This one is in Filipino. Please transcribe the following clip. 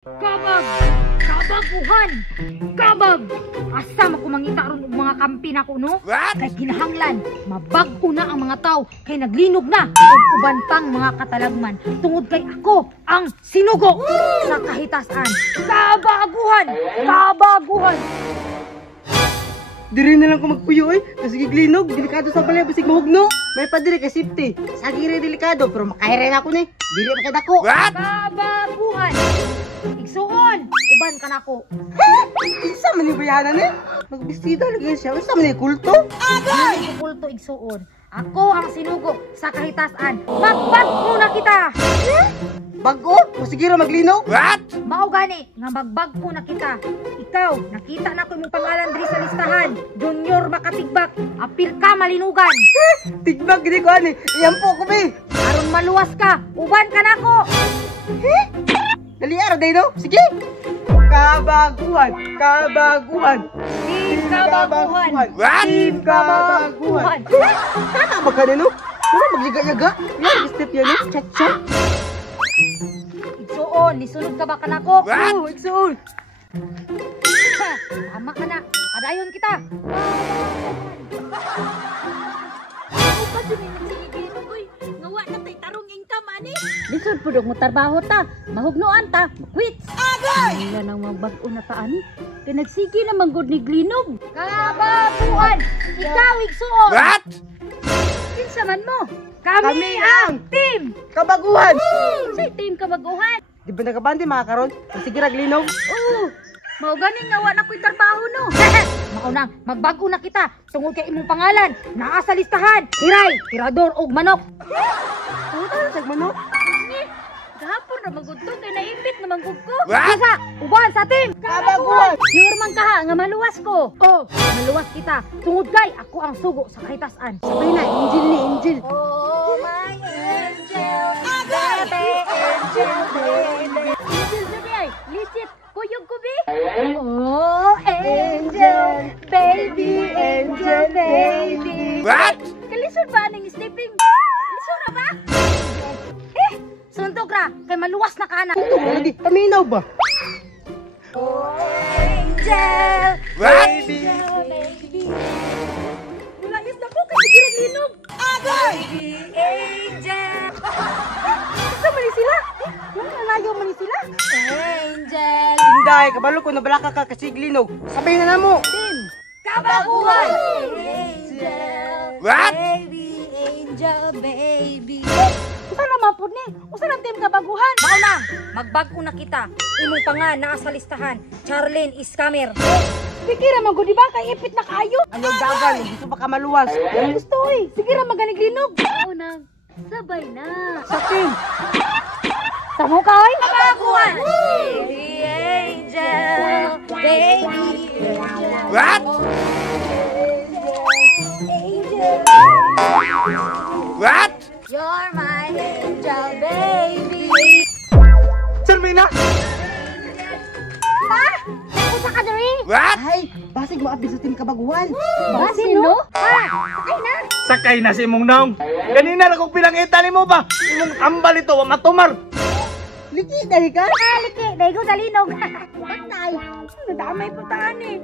Kabag! Kabaguhan! Kabag! Asa mo kumangita ron og mga kampi na ko, no? Kay kinahanglan, mabag-o na ang mga tao kay naglinog na ug uban pang mga katalagman tungod kay ako ang sinugo sa kahitasan. Kabaguhan! Kabaguhan! Diri na lang ko magpuyo eh. Kasi giglinog, delikado sa balay, basig mahugno. May pa diri kay safety. Sagire delikado, pero makahire na ako ni. Dili makadako. Kabaguhan! Igsuon! Uban ka na ko. Isa man ni bayanan eh. Magbistida lagi siya. Isa man ni kulto. Agay! Kulto igsuon. Ako ang sinugo sa kahitasan. Magbag-o na kita! Bago? O sige ra maglinog? Mao gani nga magbag-o na kita. Ikaw, nakita na ko imong pangalan diri sa listahan. Junior Makatigbak, apil ka malinugan. Tigbag gini ko ani. Iyan po ko be. Aron maluwas ka, uban ka nako. Dali ara day no? Sige. Kabaguhan, kabaguhan. Team Kabaguhan. Team Kabaguhan. Tama ba ka no? Pero magliga-yaga. Yan, step yan no? Chat-chat. Igsuon, nisunod ka ba ka nako? Oh, igsuon. Tama ka na. Padayon kita. Ako pa dun yung nagsigigilin ko, ngawa na tay tarong income, ani. Lisod po mo trabaho ta. Mahugnoan ta. Quits. Agay! Wala nang magbag-o na ta, ani. Kaya nagsige na manggod ni Glinog. Kabaguhan! Ikaw, igsuon! Kinsa man mo? Kami ang team! Kabaguhan. Sa team Kabaguhan. Di ba nagabandi mga karon? Sige ra glinog. Oo! Mao ganing nga wa na ko'y trabaho, no? Maunang, magbago na kita tungod kay imong pangalan. Naa sa listahan. Hiray, tirador og manok. Ano sa manok? Gahapon na magudto kay naipit na manggug ko. Kisa, uban sa team. Kabaguhan. Sure man ka ha, nga maluwas ko. Oh, maluwas kita. Tungod kay ako ang sugo sa kahitasan. Sabay na, Angel ni Angel. Oh, my angel. Agay! Angel sabi ay, legit. Kuyog ko, bi? Oh, angel, baby, angel, baby. Kalisod ba ang stepping? Kalisod na ba? Suntog ra, kay maluwas na ka na. Ito ba lagi? Taminaw ba? Angel, Baby. ulayos na ko, kay sigurang linog. Agay! Angel. Isa man ni sila? Yung nalayaw man ni sila? Angel! Inday, kabalo ko na balaka ka kasi glinog. Sabay na namo. Team. Kabaguhan! Angel! Baby! Angel, baby! Usa na mapod ni? Usa na team Kabaguhan? Mao na, magbag-o na kita. Imong pangan naa sa listahan. Charlene Scammer. Sige ra man di ba kay ipit na kayo? Ayaw dagan, gusto ba ka maluwas? Ano gusto eh? Sige ra maganig-linog. Oo na. Sabay na. Sa team. Sa mo ka oy? Kabaguhan! Baby angel! Baby angel! Angel! You're my angel, baby! Sermina! Ha? Usa ka diri? Ay, basig mo abis sa team Kabaguhan. Basin no? Ha? Ay na. Sakay na si Mong Naong. Kanina na kong pinangita ni mo ba? Imong ambal ito, wa matumar. Liki, dahil ka? Aliki, dai ko sa linog. Patay. Nadamay po taan eh.